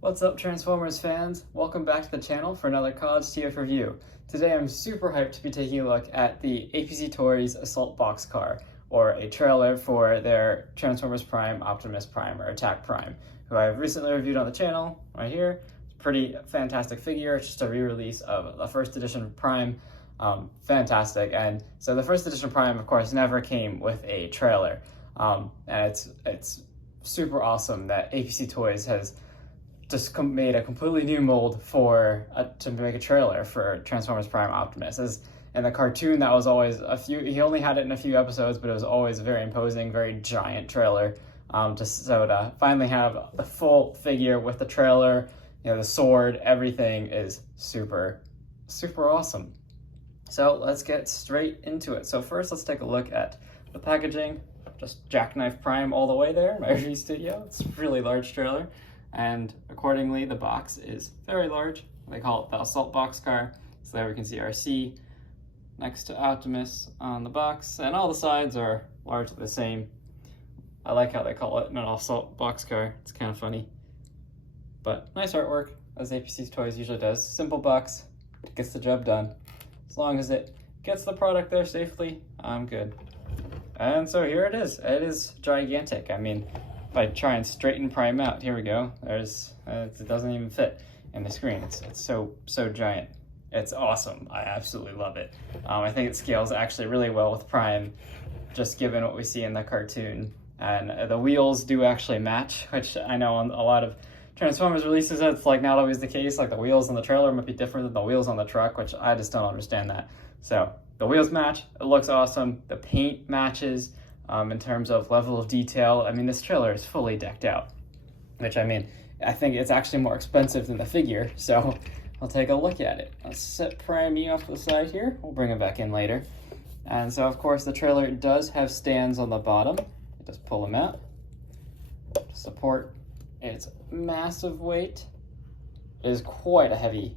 What's up, Transformers fans? Welcome back to the channel for another College TF review. Today I'm super hyped to be taking a look at the APC Toys Assault Boxcar, or a trailer for their Transformers Prime, Optimus Prime, or Attack Prime, who I've recently reviewed on the channel, right here. It's a pretty fantastic figure. It's just a re-release of the first edition Prime. Fantastic. And so the first edition Prime, of course, never came with a trailer. And it's super awesome that APC Toys has just made a completely new mold to make a trailer for Transformers Prime Optimus. As in the cartoon, that was always he only had it in a few episodes, but it was always a very imposing, very giant trailer. Just so to finally have the full figure with the trailer, the sword, everything is super, super awesome. So let's get straight into it. So first, let's take a look at the packaging. Just Jackknife Prime all the way there in my review studio. It's a really large trailer. And accordingly, the box is very large. They call it the Assault Boxcar. So there we can see RC next to Optimus on the box, and all the sides are largely the same. I like how they call it an Assault Boxcar. It's kind of funny. But nice artwork, as APC Toys usually does. Simple box, it gets the job done. As long as it gets the product there safely, I'm good. And so here it is. It is gigantic. I mean, if I try and straighten Prime out, here we go. It doesn't even fit in the screen. It's so giant. It's awesome. I absolutely love it. I think it scales actually really well with Prime, just given what we see in the cartoon. And the wheels do actually match, which I know on a lot of Transformers releases, it's like not always the case. Like the wheels on the trailer might be different than the wheels on the truck, which I just don't understand that. So the wheels match. It looks awesome. The paint matches. In terms of level of detail, I mean, this trailer is fully decked out, which I think it's actually more expensive than the figure, so I'll take a look at it. Let's set Prime E off to the side here. We'll bring it back in later. And so, of course, the trailer does have stands on the bottom. Just pull them out to support its massive weight. It is quite a heavy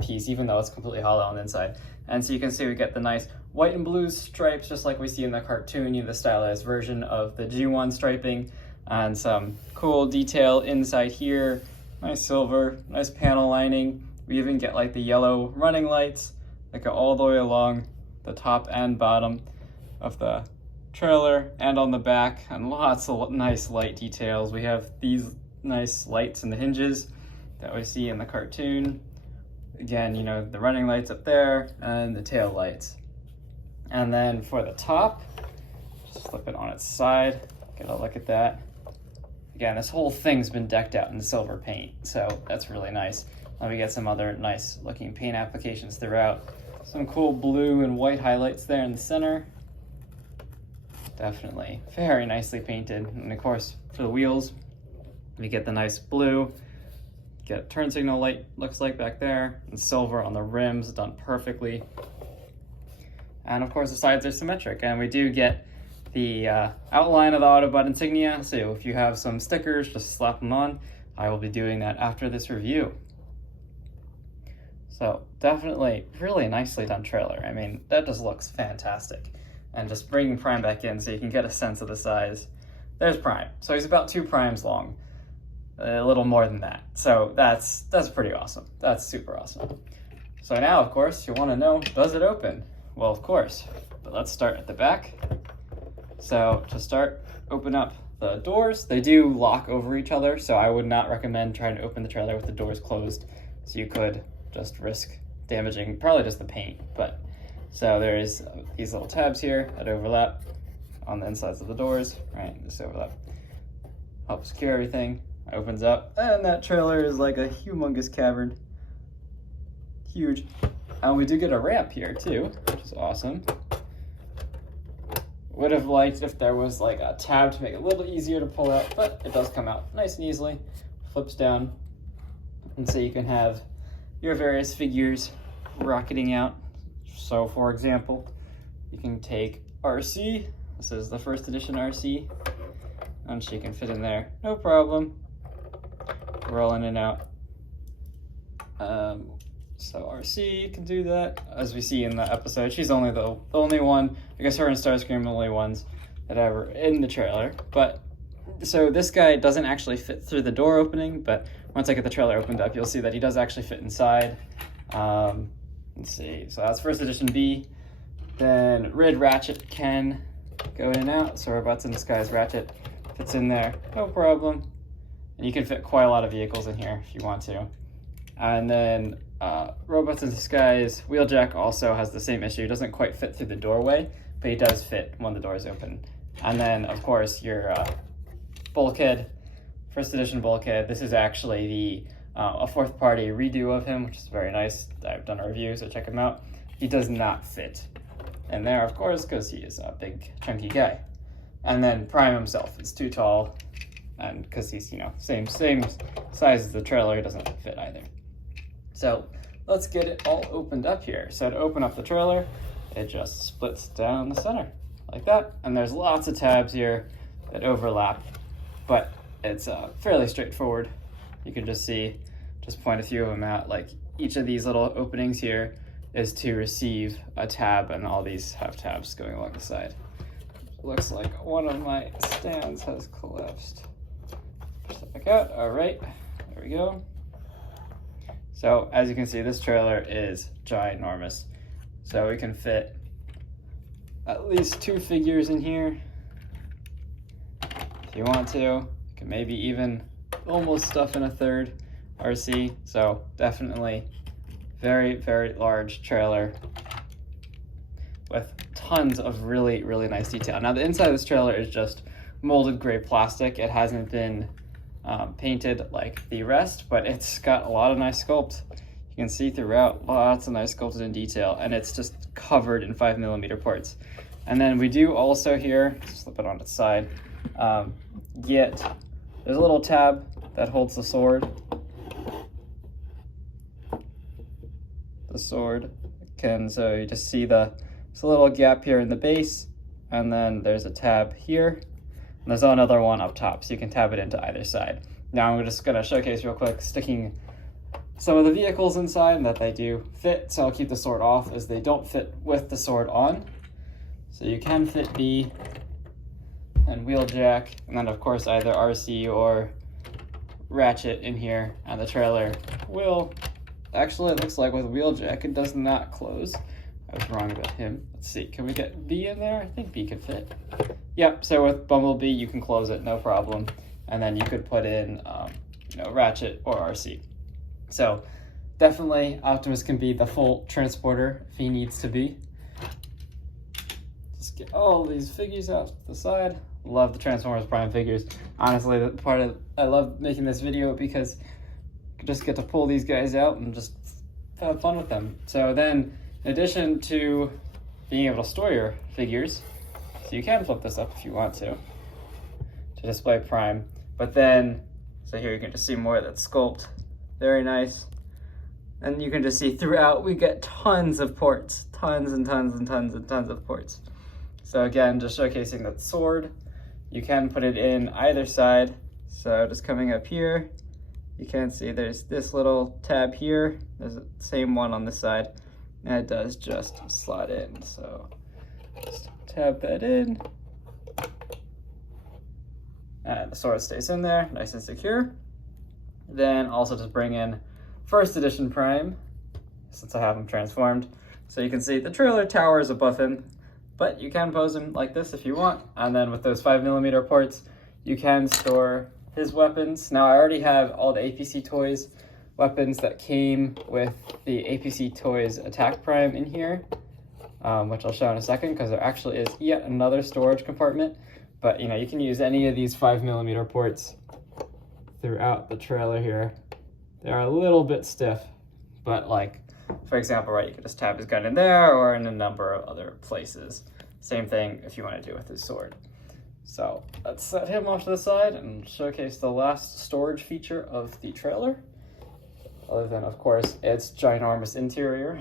piece, even though it's completely hollow on the inside. And so you can see we get the nice white and blue stripes, just like we see in the cartoon, the stylized version of the G1 striping, and some cool detail inside here. Nice silver, nice panel lining. We even get like the yellow running lights that go all the way along the top and bottom of the trailer and on the back, and lots of nice light details. We have these nice lights in the hinges that we see in the cartoon. Again, the running lights up there and the tail lights. And then for the top, just flip it on its side, get a look at that. Again, this whole thing's been decked out in silver paint, so that's really nice. Let me get some other nice looking paint applications throughout. Some cool blue and white highlights there in the center. Definitely very nicely painted. And of course, for the wheels, we get the nice blue. Get turn signal light, looks like back there, and silver on the rims, done perfectly. And of course the sides are symmetric, and we do get the outline of the Autobot insignia, so if you have some stickers, just slap them on. I will be doing that after this review. So definitely really nicely done trailer. I mean, that just looks fantastic. And just bringing Prime back in so you can get a sense of the size. There's Prime. So he's about 2 primes long. A little more than that. So that's pretty awesome. That's super awesome. So now, of course, you want to know, does it open? Well, of course, but let's start at the back. So to start, open up the doors. They do lock over each other, so I would not recommend trying to open the trailer with the doors closed. So you could just risk damaging probably just the paint. But so there's these little tabs here that overlap on the insides of the doors, right? This overlap helps secure everything. Opens up, and that trailer is like a humongous cavern. Huge. And we do get a ramp here too, which is awesome. Would have liked if there was like a tab to make it a little easier to pull out, but it does come out nice and easily. Flips down, and so you can have your various figures rocketing out. So for example, you can take RC. This is the first edition RC, and she can fit in there, no problem. Roll in and out. So RC can do that, as we see in the episode. She's only the only one. I guess her and Starscream are the only ones that ever in the trailer. But So this guy doesn't actually fit through the door opening, but once I get the trailer opened up, you'll see that he does actually fit inside. Let's see, so that's first edition B. Then Red Ratchet can go in and out, so Robots in Disguise Ratchet fits in there, no problem. And you can fit quite a lot of vehicles in here if you want to. And then Robots in Disguise Wheeljack also has the same issue. He doesn't quite fit through the doorway, but he does fit when the door is open. And then, of course, your Bulkhead, first edition Bulkhead. This is actually the a fourth party redo of him, which is very nice. I've done a review, so check him out. He does not fit in there, of course, because he is a big, chunky guy. And then Prime himself is too tall, and because he's, you know, same size as the trailer, he doesn't fit either. So let's get it all opened up here. So to open up the trailer, it just splits down the center like that. And there's lots of tabs here that overlap, but it's fairly straightforward. You can just see, just point a few of them out. Like each of these little openings here is to receive a tab, and all these have tabs going along the side. It looks like one of my stands has collapsed. Push that back out. All right, there we go. So as you can see, this trailer is ginormous. So we can fit at least 2 figures in here if you want to. You can maybe even almost stuff in a third RC. So definitely very, very large trailer with tons of really, really nice detail. Now the inside of this trailer is just molded gray plastic. It hasn't been painted like the rest, but it's got a lot of nice sculpt. You can see throughout lots of nice sculpted in detail, and it's just covered in 5mm parts. And then we do also here, slip it on its side, there's a little tab that holds the sword. The sword so you just see there's a little gap here in the base, and then there's a tab here. And there's another one up top, so you can tab it into either side. Now I'm just gonna showcase real quick sticking some of the vehicles inside that they do fit. So I'll keep the sword off as they don't fit with the sword on. So you can fit B and Wheeljack, and then of course either RC or Ratchet in here. And the trailer will, actually it looks like with Wheeljack it does not close. I was wrong about him. Let's see, can we get B in there? I think B could fit. Yep, so with Bumblebee, you can close it, no problem. And then you could put in, Ratchet or RC. So definitely Optimus can be the full transporter if he needs to be. Just get all these figures out to the side. Love the Transformers Prime figures. Honestly, I love making this video because you just get to pull these guys out and just have fun with them. So then, in addition to being able to store your figures, so you can flip this up if you want to display Prime. But then, so here you can just see more of that sculpt. Very nice. And you can just see throughout, we get tons of ports. Tons and tons and tons and tons of ports. So again, just showcasing that sword. You can put it in either side. So just coming up here, you can see there's this little tab here. There's the same one on this side. And it does just slide in. So just tab that in. And the sword stays in there, nice and secure. Then also just bring in first edition Prime, since I have him transformed. So you can see the trailer towers above him, but you can pose him like this if you want. And then with those 5mm ports, you can store his weapons. Now I already have all the APC Toys weapons that came with the APC Toys Attack Prime in here, which I'll show in a second, because there actually is yet another storage compartment. But you can use any of these 5mm ports throughout the trailer here. They're a little bit stiff, but like, for example, right, you could just tab his gun in there or in a number of other places. Same thing if you want to do with his sword. So let's set him off to the side and showcase the last storage feature of the trailer. Other than, of course, its ginormous interior.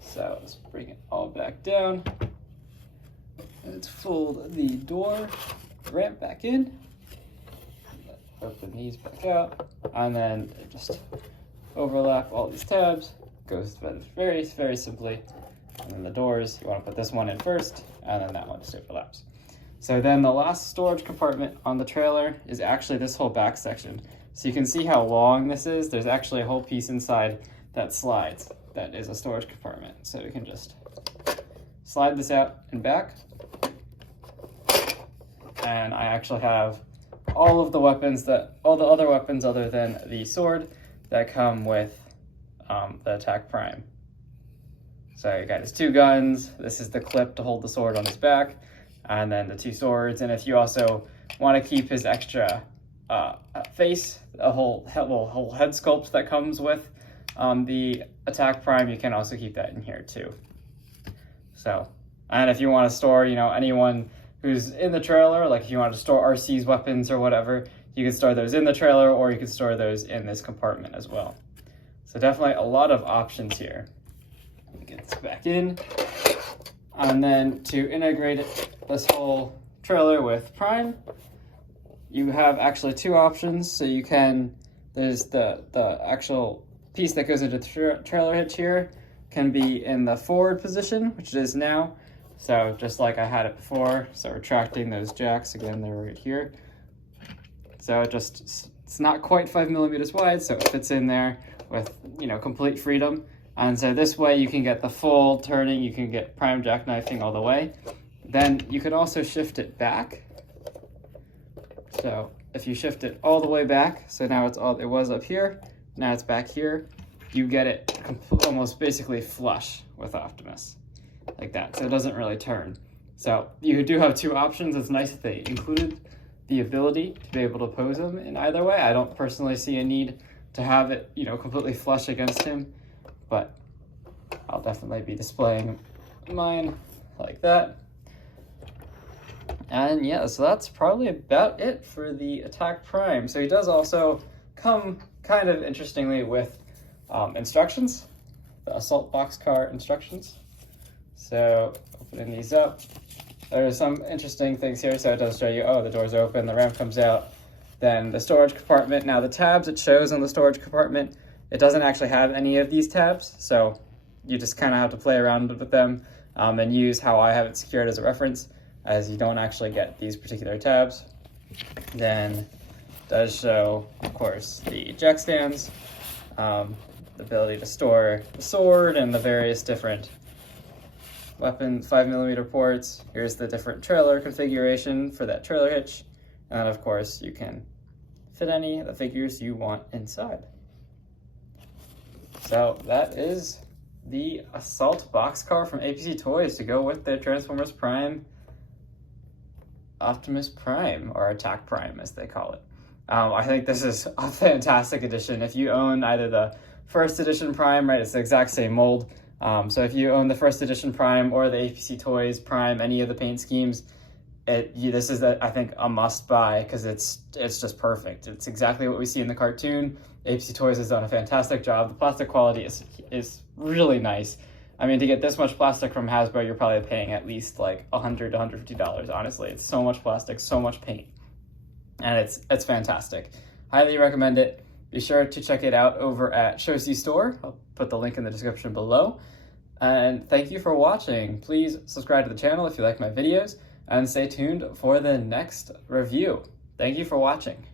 So let's bring it all back down. Let's fold the door ramp back in. Open these back out, and then just overlap all these tabs. Goes very, very simply. And then the doors, you want to put this one in first, and then that one just overlaps. So then the last storage compartment on the trailer is actually this whole back section. So you can see how long this is. There's actually a whole piece inside that slides. That is a storage compartment. So we can just slide this out and back. And I actually have all of the weapons all the other weapons other than the sword that come with the Attack Prime. So you got his 2 guns. This is the clip to hold the sword on his back. And then the 2 swords, and if you also want to keep his extra face, a whole head sculpt that comes with the Attack Prime, you can also keep that in here too. So, and if you want to store, anyone who's in the trailer, like if you want to store RC's weapons or whatever, you can store those in the trailer, or you can store those in this compartment as well. So definitely a lot of options here. Let me get this back in. And then to integrate this whole trailer with Prime, you have actually 2 options. So you can, there's the actual piece that goes into the trailer hitch here can be in the forward position, which it is now. So just like I had it before, so retracting those jacks, again, they're right here. So it's not quite 5 millimeters wide, so it fits in there with, complete freedom. And so this way you can get the full turning, you can get Prime jackknifing all the way. Then you can also shift it back. So if you shift it all the way back, so now it was up here, now it's back here, you get it almost basically flush with Optimus, like that. So it doesn't really turn. So you do have 2 options. It's nice that they included the ability to be able to pose him in either way. I don't personally see a need to have it, completely flush against him, but I'll definitely be displaying mine like that. And yeah, so that's probably about it for the Attack Prime. So he does also come kind of interestingly with instructions, the Assault Boxcar instructions. So opening these up, there's some interesting things here. So it does show you, the doors are open, the ramp comes out, then the storage compartment. Now the tabs it shows on the storage compartment, it doesn't actually have any of these tabs. So you just kind of have to play around with them and use how I have it secured as a reference, as you don't actually get these particular tabs. Then it does show, of course, the jack stands, the ability to store the sword and the various different weapon 5mm ports. Here's the different trailer configuration for that trailer hitch. And of course, you can fit any of the figures you want inside. So that is the Assault Boxcar from APC Toys to go with their Transformers Prime Optimus Prime, or Attack Prime as they call it. I think this is a fantastic addition. If you own either the first edition Prime, right, it's the exact same mold. So if you own the first edition Prime or the APC Toys Prime, any of the paint schemes, this is, I think, a must buy because it's just perfect. It's exactly what we see in the cartoon. APC Toys has done a fantastic job. The plastic quality is really nice. I mean, to get this much plastic from Hasbro, you're probably paying at least like $100 to $150, honestly. It's so much plastic, so much paint, and it's fantastic. Highly recommend it. Be sure to check it out over at Show-See Store. I'll put the link in the description below. And thank you for watching. Please subscribe to the channel if you like my videos, and stay tuned for the next review. Thank you for watching.